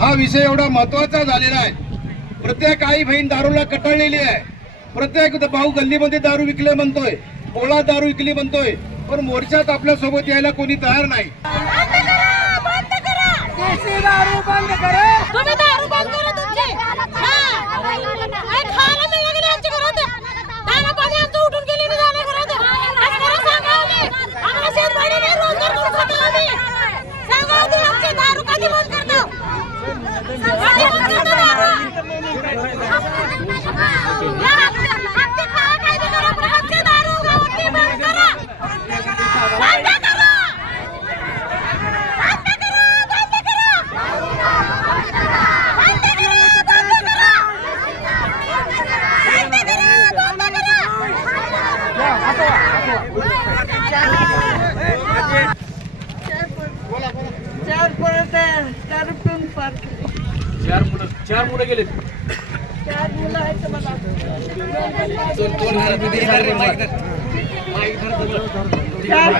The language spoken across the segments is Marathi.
हा विषय एवढा महत्त्वाचा झालेला आहे. प्रत्येक आई बहीण दारूला कटाळलेली आहे. प्रत्येक भाऊ गल्लीमध्ये दारू विकले म्हणतोय पोळा दारू विकली म्हणतोय पण मोर्चात आपल्यासोबत यायला कोणी तयार नाही. बंद करा बंद करा. देशी दारू हा. कधी चार पर्यंत चार चार मुलं गेले चार मुलं आहेत मला चार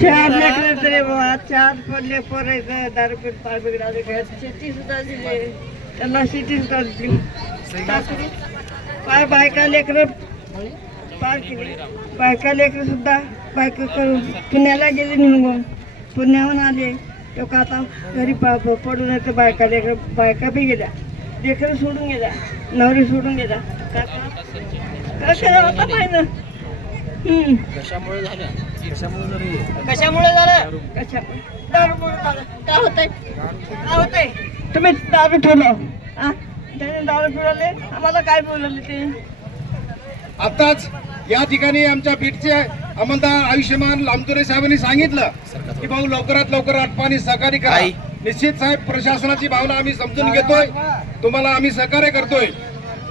चार लेकरं तरी बाबा चार पडले पोरायचं दारू पिऊन पार बिघडाले शेती सुद्धा दिली त्यांना शेती सुद्धा दिली पाय बायका लेकरं पार केली बायका लेकरं सुद्धा बायका करून पुण्याला गेले निघून. पुण्याहून आले. लोक आता घरी पडून येतं बायका लेकरं बायका बी गेल्या. लेकरं सोडून गेल्या. नवरी सोडून गेल्या. करावं आता पाहिजे. कशामुळे झालं? कशामुळे झालं? कशामुळे दारूमुळे झालं. काय होतंय? काय होतंय? तुम्ही दारू ठेवलं त्याने दारू ठेवले आम्हाला काय बोलवले ते? आताच या ठिकाणी आमच्या बीटचे अंमलदार आयुष्यमान लामतुरे साहेबांनी सांगितलं की भाऊ लवकरात लवकर आटपाणी सहकार्य करा. निश्चित साहेब प्रशासनाची भावना आम्ही समजून घेतोय. तुम्हाला आम्ही सहकार्य करतोय.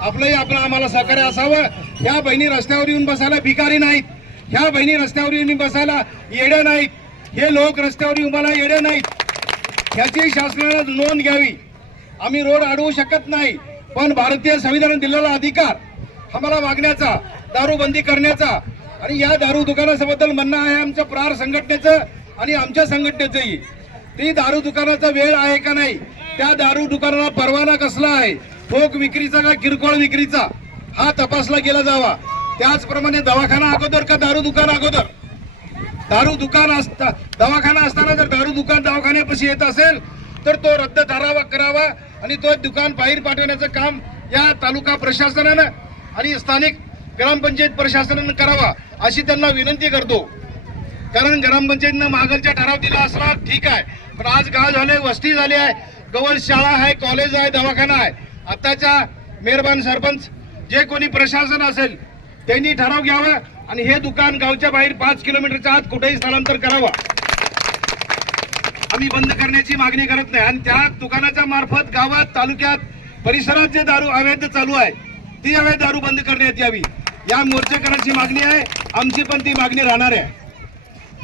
आपलंही आपलं आम्हाला सहकार्य असावं. ह्या बहिणी रस्त्यावर येऊन बसायला भिकारी नाहीत. ह्या बहिणी रस्त्यावर येऊन बसायला येडे नाहीत. हे लोक रस्त्यावर येऊन मला येडे नाहीत. ह्याची शासनानं नोंद घ्यावी. आम्ही रोड अडवू शकत नाही पण भारतीय संविधानाने दिलेला अधिकार आम्हाला मागण्याचा दारूबंदी करण्याचा आणि या दारू दुकानाबद्दल म्हणणं आहे आमच्या प्रार संघटनेचं आणि आमच्या संघटनेचंही. ती दारू दुकानाचा वेळ आहे का नाही? त्या दारू दुकानाला परवाना कसला आहे? ठोक विक्रीचा का किरकोळ विक्रीचा? हा तपासला गेला जावा. त्याचप्रमाणे दवाखाना अगोदर का दारू दुकान अगोदर? दारू दुकान असता दवाखाना असताना जर दारू दुकान दवाखान्यापाशी येत असेल तर तो रद्द धारावा करावा आणि तो दुकान बाहेर पाठवण्याचं काम या तालुका प्रशासनानं आणि स्थानिक ग्रामपंचायत प्रशासनानं करावा अशी त्यांना विनंती करतो. कारण ग्रामपंचायतीनं मागलचा ठराव दिला असला ठीक आहे. पण आज गाव झाले वस्ती झाली आहे. गवळ शाळा आहे कॉलेज आहे दवाखाना आहे. आताच्या मेहरबान सरपंच जे कोणी प्रशासन असेल त्यांनी ठराव घ्यावा आणि हे दुकान गावच्या बाहेर पाच किलोमीटरच्या आत कुठेही स्थलांतर करावा. आम्ही बंद करण्याची मागणी करत नाही. आणि त्या दुकानाच्या मार्फत गावात तालुक्यात परिसरात जे दारू अवैध चालू आहे ती अवैध दारू बंद करण्यात यावी. या मोर्चेकरांची मागणी आहे. आमची पण ती मागणी राहणार आहे.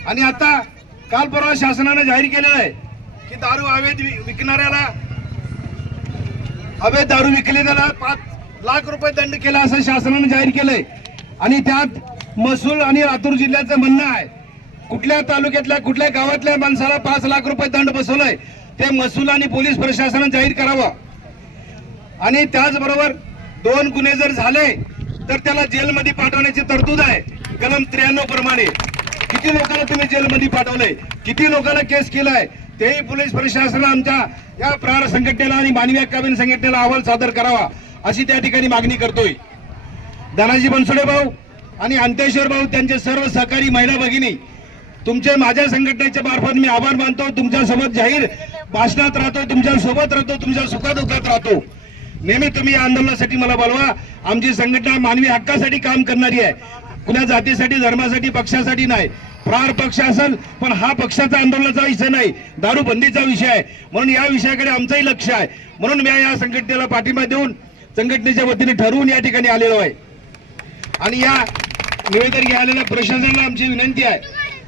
आणि आता काल परवा शासनानं जाहीर केलेलं आहे की दारू अवैध विकणाऱ्याला अवैध दारू विकलेल्याला पाच लाख रुपये दंड केला असं शासनानं जाहीर केलंय. आणि त्यात महसूल आणि लातूर जिल्ह्याचं म्हणणं आहे. कुठल्या तालुक्यातल्या कुठल्या गावातल्या माणसाला पाच लाख रुपये दंड बसवलाय ते महसूल आणि पोलीस प्रशासनानं जाहीर करावं. आणि त्याचबरोबर दोन गुन्हे जर झाले तर त्याला जेलमध्ये पाठवण्याची तरतूद आहे. कलम त्र्याण्णव प्रमाणे. किती लोकांना तुम्ही जेलमध्ये पाठवलंय? किती लोकांना केस केलाय? तेही पोलीस प्रशासनानं आमच्या या प्रार संघटनेला आणि मानवी हक्काबीन संघटनेला अहवाल सादर करावा अशी त्या ठिकाणी मागणी करतोय. धनाजी बनसोडे भाऊ आणि अंतेश्वर भाऊ त्यांचे सर्व सहकारी महिला भगिनी तुमचे माझ्या संघटनेच्या मार्फत मी आभार मानतो. तुमच्यासोबत जाहीर भाषणात राहतो तुमच्यासोबत राहतो तुमच्या सुखादुखात राहतो. नेहमी तुम्ही या आंदोलनासाठी मला बोलवा. आमची संघटना मानवी हक्कासाठी काम करणारी आहे. कुणा जातीसाठी धर्मासाठी पक्षासाठी नाही. प्रार पक्ष असेल पण हा पक्षाचा आंदोलनाचा विषय नाही. दारूबंदीचा विषय आहे. म्हणून या विषयाकडे आमचंही लक्ष आहे. म्हणून मी या संघटनेला पाठिंबा देऊन संघटनेच्या वतीने ठरवून या ठिकाणी आलेलो आहे. आणि या निवेदन घ्यायला प्रशासनाला आमची विनंती आहे.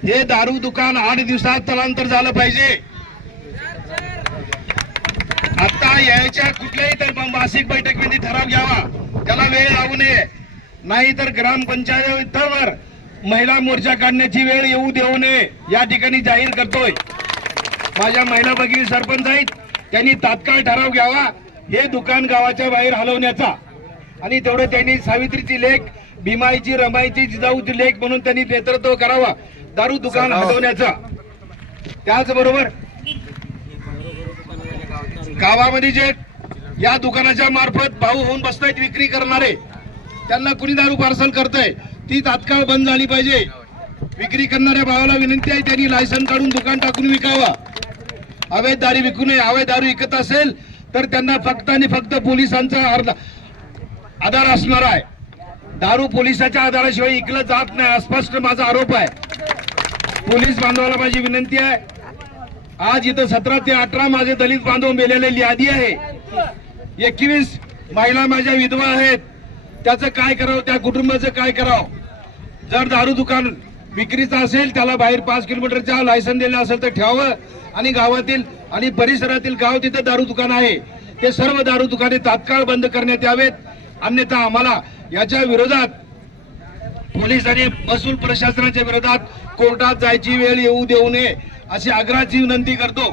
हे दारू दुकान आठ दिवसात स्थलांतर झालं पाहिजे. आता यायच्या कुठल्याही तर मासिक बैठकीमध्ये ठराव घ्यावा. त्याला वेळ लागू नये. नाहीतर ग्रामपंचायतीवर महिला मोर्चा काढण्याची वेळ येऊ देऊ नये. या ठिकाणी जाहीर करतोय. माझ्या महिला भगिनी सरपंच आहेत. त्यांनी तात्काळ ठराव घ्यावा. हे दुकान गावाच्या बाहेर हलवण्याचा. आणि तेवढं त्यांनी सावित्रीची लेख भीमाईची रमाईची जिजाऊची लेख म्हणून त्यांनी नेतृत्व करावा. दारू दुकान हटवण्याचा त्याचबरोबर गावामध्ये जे या दुकानाच्या मार्फत भाऊ होऊन बसतायत विक्री करणारे त्यांना कुणी दारू पार्सल करतय ती तात्काळ बंद झाली पाहिजे. विक्री करणाऱ्या भावाला विनंती आहे त्यांनी लायसन काढून दुकान टाकून विकावा. अवैध दारू विकू नये अवैध दारू विकत असेल तर त्यांना फक्त आणि फक्त पोलिसांचा अर्धा आधार असणार आहे. दारू पोलिसाच्या आधाराशिवाय इकलं जात नाही अस्पष्ट माझा आरोप आहे. पोलीस बांधवाला माझी विनंती आहे आज इथं सतरा ते अठरा माझे दलित बांधव मेलेले यादी आहे. एकवीस महिला माझ्या विधवा आहेत. त्याचं काय करावं त्या कुटुंबाचं काय करावं? जर दारू दुकान विक्रीचं असेल त्याला बाहेर पाच किलोमीटरच्या लायसन दिलं असेल तर ठेवावं. आणि गावातील आणि परिसरातील गाव तिथे दारू दुकान आहे. ते सर्व दारू दुकाने तात्काळ बंद करण्यात यावेत. अन्यथा आम्हाला याच्या विरोधात पोलीस आणि महसूल प्रशासनाच्या विरोधात कोर्टात जायची वेळ येऊ देऊ नये. अशी आग्रहाची विनंती करतो.